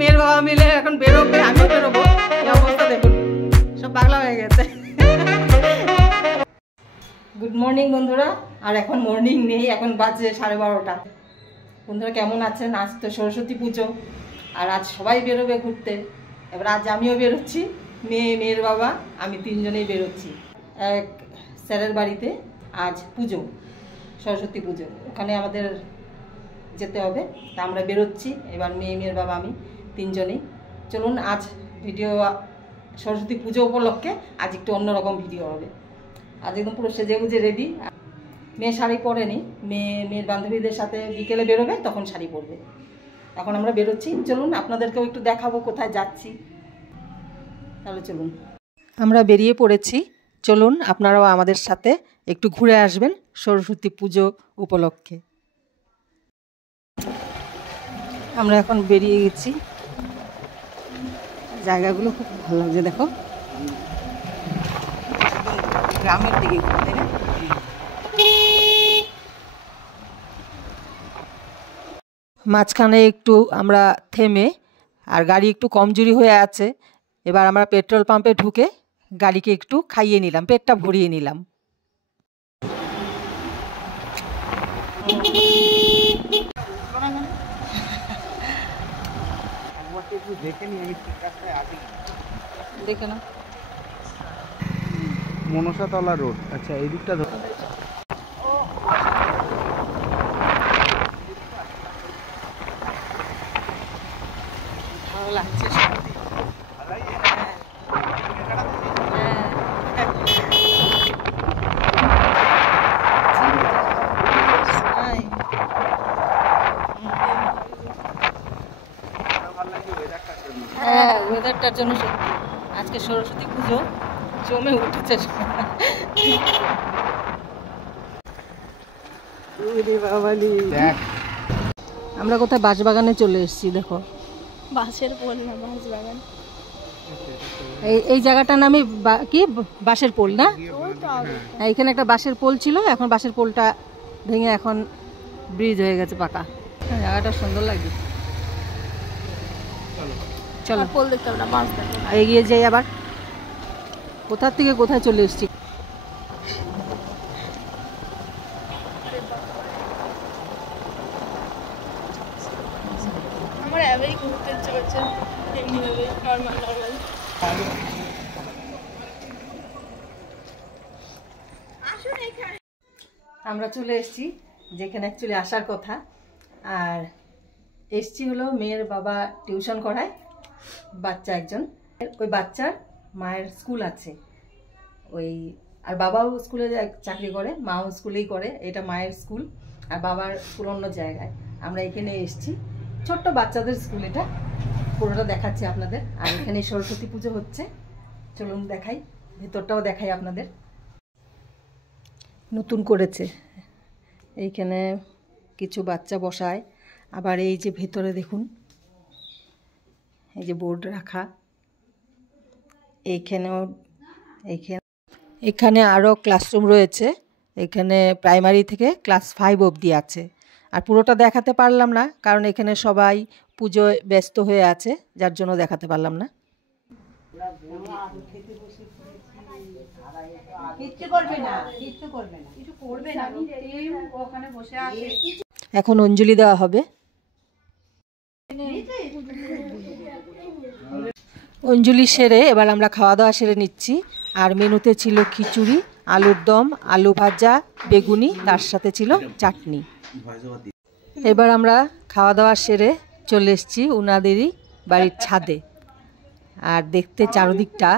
মেয়ের বাবা মিলে এখন বেরোবে, আমিও বেরোবো। এই অবস্থা দেখুন, সব পাগলা হয়ে গেছে। গুড মর্নিং বন্ধুরা। আর এখন মর্নিং নেই, এখন বাজে 12:30। বন্ধুরা কেমন আছেন? আজ তো সরস্বতী পুজো, আর আজ সবাই বেরোবে ঘুরতে। এবার আজ আমিও বেরোচ্ছি, মেয়ের বাবা আমি তিনজনেই বেরোচ্ছি। এক স্যারের বাড়িতে আজ পুজো, সরস্বতী পুজো, ওখানে আমাদের যেতে হবে। তা আমরা বেরোচ্ছি এবার মেয়ের বাবা আমি তিনজনেই। চলুন আজ ভিডিও, সরস্বতী পুজো উপলক্ষে আজ একটু অন্যরকম ভিডিও হবে। আজ একদম পুরো সেজে গুজে রেডি। মেয়ে শাড়ি পরেনি, মেয়ের বান্ধবীদের সাথে বিকেলে বেরোবে, তখন শাড়ি পরবে। এখন আমরা বেরোচ্ছি, চলুন আপনাদেরকেও একটু দেখাবো কোথায় যাচ্ছি। তাহলে চলুন, আমরা বেরিয়ে পড়েছি। চলুন আপনারাও আমাদের সাথে একটু ঘুরে আসবেন সরস্বতী পুজো উপলক্ষে। আমরা এখন বেরিয়ে গেছি, জায়গাগুলো খুব ভালো লাগছে। দেখো গ্রামের দিকে ঘুরতে, মাঝখানে একটু আমরা থেমে, আর গাড়ি একটু কমজোরি হয়ে আছে, এবার আমরা পেট্রোল পাম্পে ঢুকে গাড়িকে একটু খাইয়ে নিলাম, পেটটা ভরিয়ে নিলাম। দেখে না মনসাতলা রোড। আচ্ছা এই দিকটা ভালো লাগছে। হ্যাঁ, ওয়েদারটার জন্য সত্যি আজকে সরস্বতী পুজো জমে উঠেছে। আমরা কোথায় বাঁশবাগানে চলে এসেছি। দেখো বাঁশের পোল না বাঁশবাগান, এই জায়গাটার নামই কি বাঁশের পোল না? হ্যাঁ, এখানে একটা বাঁশের পোল ছিল, এখন বাঁশের পোলটা ভেঙে এখন ব্রিজ হয়ে গেছে পাকা। জায়গাটা সুন্দর লাগে। চলো পোল দেখতে হবে না, বাঁশ দেখতে হবে। এগিয়ে যাই। আবার কোথা থেকে কোথায় চলে এসেছি। আমার এভাবেই ঘুরতে ইচ্ছে করছে, এমনি ভাবে নর্মাল। আমরা চলে এসেছি যেখানে অ্যাকচুয়ালি আসার কথা। আর এসছি হলো মেয়ের বাবা টিউশন করায় বাচ্চা একজন, ওই বাচ্চার মায়ের স্কুল আছে ওই, আর বাবাও স্কুলে চাকরি করে, মাও স্কুলেই করে। এটা মায়ের স্কুল আর বাবার স্কুল অন্য জায়গায়। আমরা এখানে এসেছি, ছোট্ট বাচ্চাদের স্কুল এটা, পুরোটা দেখাচ্ছি আপনাদের। আর এখানে সরস্বতী পুজো হচ্ছে, চলুন দেখাই, ভেতরটাও দেখাই আপনাদের। নতুন করেছে, এইখানে কিছু বাচ্চা বসায়। আবার এই যে ভেতরে দেখুন, এই যে বোর্ড রাখা, এখানে আরও ক্লাসরুম রয়েছে। এখানে প্রাইমারি থেকে ক্লাস 5 অবধি আছে। আর পুরোটা দেখাতে পারলাম না, কারণ এখানে সবাই পুজোয় ব্যস্ত হয়ে আছে, যার জন্য দেখাতে পারলাম না। এখন অঞ্জলি দেওয়া হবে। অঞ্জলি সেরে এবার আমরা খাওয়া দাওয়া সেরে নিচ্ছি। আর মেনুতে ছিল খিচুড়ি, আলুর দম, আলু ভাজা, বেগুনি, তার সাথে ছিল চাটনি। এবার আমরা খাওয়া দাওয়া সেরে চলে এসেছি উনাদেরই বাড়ির ছাদে। আর দেখতে চারদিকটা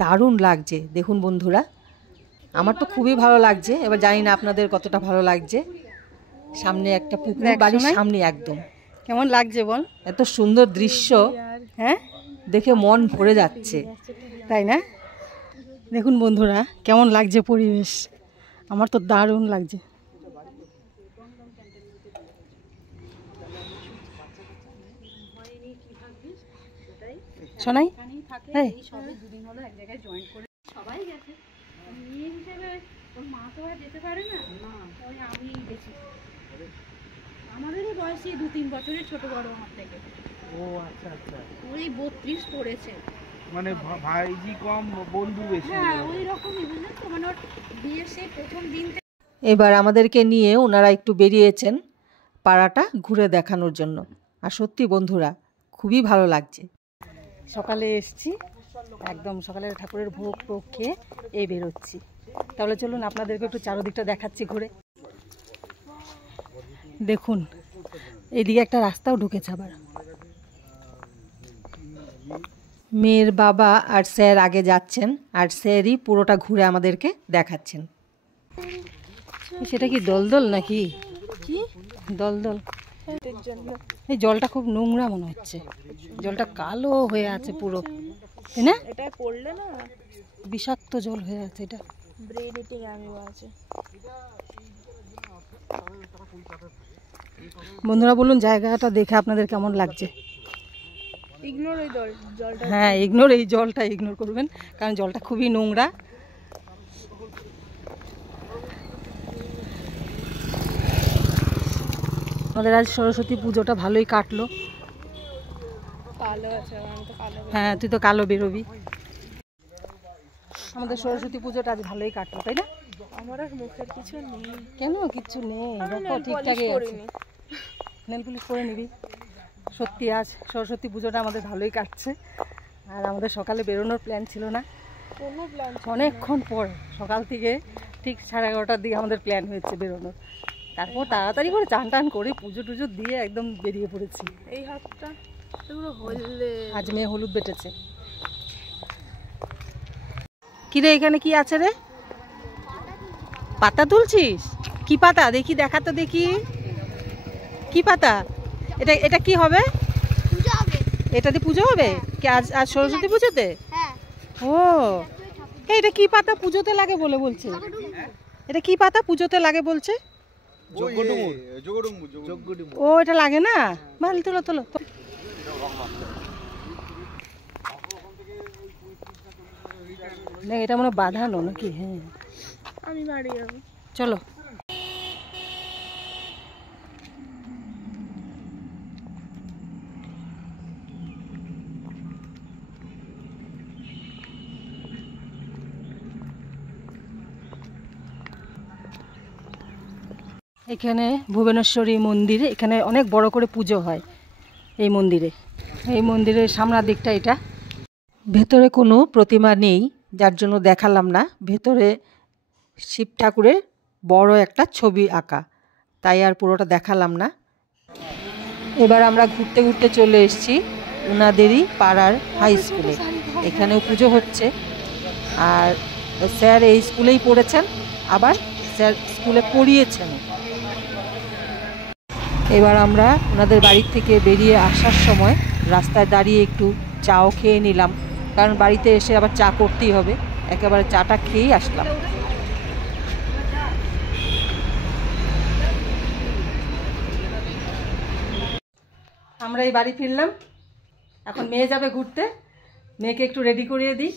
দারুণ লাগছে, দেখুন বন্ধুরা। আমার তো খুবই ভালো লাগছে, এবার জানি না আপনাদের কতটা ভালো লাগছে। সামনে একটা পুকুর, বাড়ির সামনে একদম। কেমন লাগছে বল? এত সুন্দর দৃশ্য, হ্যাঁ, দেখে মন ভরে যাচ্ছে, তাই না? দেখুন বন্ধুরা কেমন লাগছে পরিবেশ, আমার তো দারুণ লাগছে। শোনাই সবাই গেছে মেয়ে হিসেবে, ওর মা তো আর যেতে পারে না, ওই আমি গেছি। আমাদেরই বয়সী 2-3 বছরের ছোট বড় আমার থেকে। ও আচ্ছা আচ্ছা, ওই 32 পড়েছে। মানে ভাইজি কম বন্ধু বেশি। হ্যাঁ ওই রকমই, বুঝলেন তো, মানে ওর বিয়ের সেই প্রথম দিন থেকে। এবার আমাদেরকে নিয়ে ওনারা একটু বেরিয়েছেন পাড়াটা ঘুরে দেখানোর জন্য। আর সত্যি বন্ধুরা খুবই ভালো লাগছে। সকালে এসছি, একদম সকালে ঠাকুরের ভোগ টোগ খেয়ে এই বেরোচ্ছি। তাহলে চলুন আপনাদেরকে একটু চারদিকটা দেখাচ্ছি ঘুরে। দেখুন এইদিকে একটা রাস্তাও ঢুকেছে আবার। মেয়ের বাবা আর স্যার আগে যাচ্ছেন, আর স্যারই পুরোটা ঘুরে আমাদেরকে দেখাচ্ছেন। সেটা কি দলদল নাকি? কি দলদল? এই জলটা খুব নোংরা মনে হচ্ছে, জলটা কালো হয়ে আছে পুরো, তাই না? এটা পড়লে না বিষাক্ত জল হয়ে আছে এটা। ব্রেড ইটিং আমিও আছে। বন্ধুরা বলুন জায়গাটা দেখে আপনাদের কেমন লাগছে? ইগনোর ওই জলটা। হ্যাঁ ইগনোর, এই জলটা ইগনোর করবেন, কারণ জলটা খুবই নোংরা। আমাদের আজ সরস্বতী পুজোটা ভালোই কাটলো। কালো আছে, আমি তো কালো। হ্যাঁ তুই তো কালো বেরোবি। আমাদের সরস্বতী পুজোটা আজ ভালোই কাটলো, তাই না? আমার আর মুখের কিছু নেই। কেন কিচ্ছু নেই, দেখো ঠিকঠাকই আছে। নেল পলিশ করে নিবি। সত্যি আজ সরস্বতী পুজোটা আমাদের ভালোই কাটছে। আর আমাদের সকালে বেরোনোর প্ল্যান ছিল না, কোনো প্ল্যান অনেকক্ষণ পর সকাল থেকে ঠিক 11:30টার দিকে আমাদের প্ল্যান হয়েছে বেরোনোর। তারপর তাড়াতাড়ি করে চান টান করে পুজো টুজো দিয়ে একদম বেরিয়ে পড়েছি। এই হাতটা পুরো হলদে। আজ মেয়ে হলুদ বেটেছে। কিরে এখানে কি আছে রে? পাতা তুলছিস? কি পাতা দেখি, দেখা তো দেখি। কি পাতা এটা? এটা কি হবে? পূজা হবে। এটা দিয়ে পুজো হবে কি আজ? আজ সরস্বতী পুজোতে? হ্যাঁ। ও এটা কি পাতা পুজোতে লাগে বলে বলছে? এটা কি পাতা পুজোতে লাগে বলছে? ও এটা লাগে না, ভালো। তোলো তোলো। এটা মনে বাঁধানো নাকি? হ্যাঁ আমি বাড়ি যাবো, চলো। এখানে ভুবনেশ্বরী মন্দির, এখানে অনেক বড় করে পুজো হয় এই মন্দিরে। এই মন্দিরের সামনের দিকটা এটা। ভেতরে কোনো প্রতিমা নেই, যার জন্য দেখালাম না। ভেতরে শিব ঠাকুরের বড় একটা ছবি আঁকা, তাই আর পুরোটা দেখালাম না। এবার আমরা ঘুরতে ঘুরতে চলে এসেছি ওনাদেরই পাড়ার হাই স্কুলে। এখানেও পুজো হচ্ছে, আর স্যার এই স্কুলেই পড়েছেন, আবার স্যার স্কুলে পড়িয়েছেন। এবার আমরা ওনাদের বাড়ির থেকে বেরিয়ে আসার সময় রাস্তায় দাঁড়িয়ে একটু চাও খেয়ে নিলাম, কারণ বাড়িতে এসে আবার চা করতেই হবে। একেবারে চাটা খেয়েই আসলাম। আমরা এই বাড়ি ফিরলাম, এখন মেয়ে যাবে ঘুরতে। মেয়েকে একটু রেডি করিয়ে দিই।